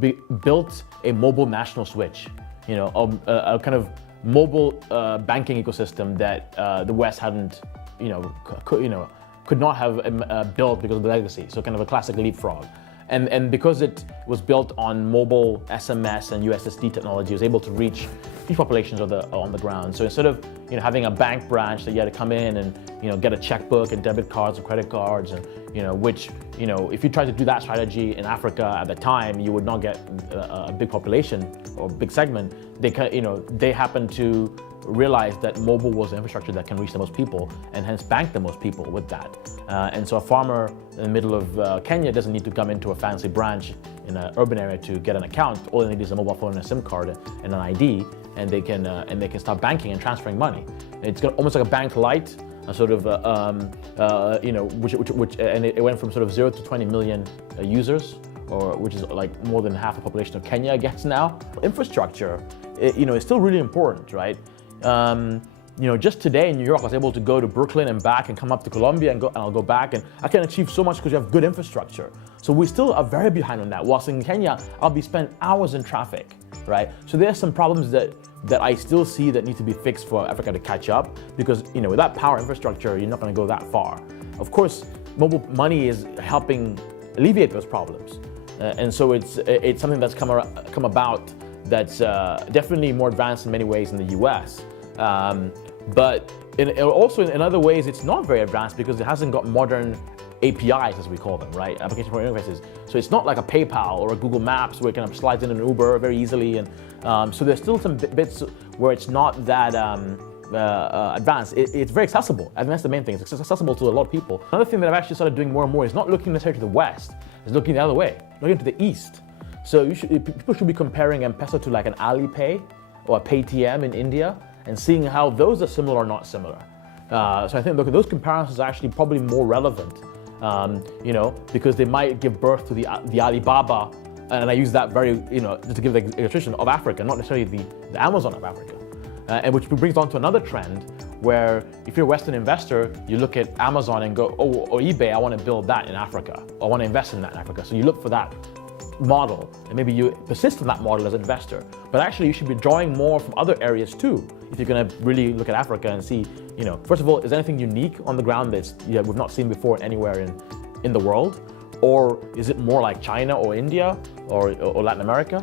built a mobile national switch, a kind of mobile banking ecosystem that the West hadn't, could not have built because of the legacy. So kind of a classic leapfrog. And because it was built on mobile SMS and USSD technology, it was able to reach huge populations on the ground. So instead of having a bank branch that you had to come in and get a checkbook and debit cards and credit cards, and which if you tried to do that strategy in Africa at the time, you would not get a big population or big segment. They happened to realize that mobile was the infrastructure that can reach the most people, and hence bank the most people with that. And so a farmer in the middle of Kenya doesn't need to come into a fancy branch in an urban area to get an account. All they need is a mobile phone and a SIM card and an ID, and they can start banking and transferring money. It's almost like a bank light, a sort of and it went from sort of 0 to 20 million users, which is like more than half the population of Kenya, I guess now. Infrastructure, is still really important, right? Just today in New York, I was able to go to Brooklyn and back and come up to Colombia and I'll go back, and I can achieve so much because you have good infrastructure. So we still are very behind on that. Whilst in Kenya, I'll be spent hours in traffic, right? So there's some problems that I still see that need to be fixed for Africa to catch up, because without power infrastructure, you're not going to go that far. Of course, mobile money is helping alleviate those problems, and so it's something that's come about that's definitely more advanced in many ways in the US. But also in other ways, it's not very advanced because it hasn't got modern APIs, as we call them, right? Application Programming Interfaces. So it's not like a PayPal or a Google Maps where it kind of slides in an Uber very easily. And so there's still some bits where it's not that advanced. It's very accessible. I think that's the main thing. It's accessible to a lot of people. Another thing that I've actually started doing more and more is not looking necessarily to the West. It's looking the other way, looking to the East. So people should be comparing M-Pesa to like an Alipay or a Paytm in India, and seeing how those are similar or not similar. So I think those comparisons are actually probably more relevant, because they might give birth to the Alibaba, and I use that very, to give the illustration of Africa, not necessarily the Amazon of Africa. And which brings on to another trend where if you're a Western investor, you look at Amazon and go, oh, or eBay, I want to build that in Africa. I want to invest in that in Africa. So you look for that model, and maybe you persist in that model as an investor. But actually, you should be drawing more from other areas too, if you're going to really look at Africa and see, first of all, is there anything unique on the ground that we've not seen before anywhere in the world? Or is it more like China or India or Latin America?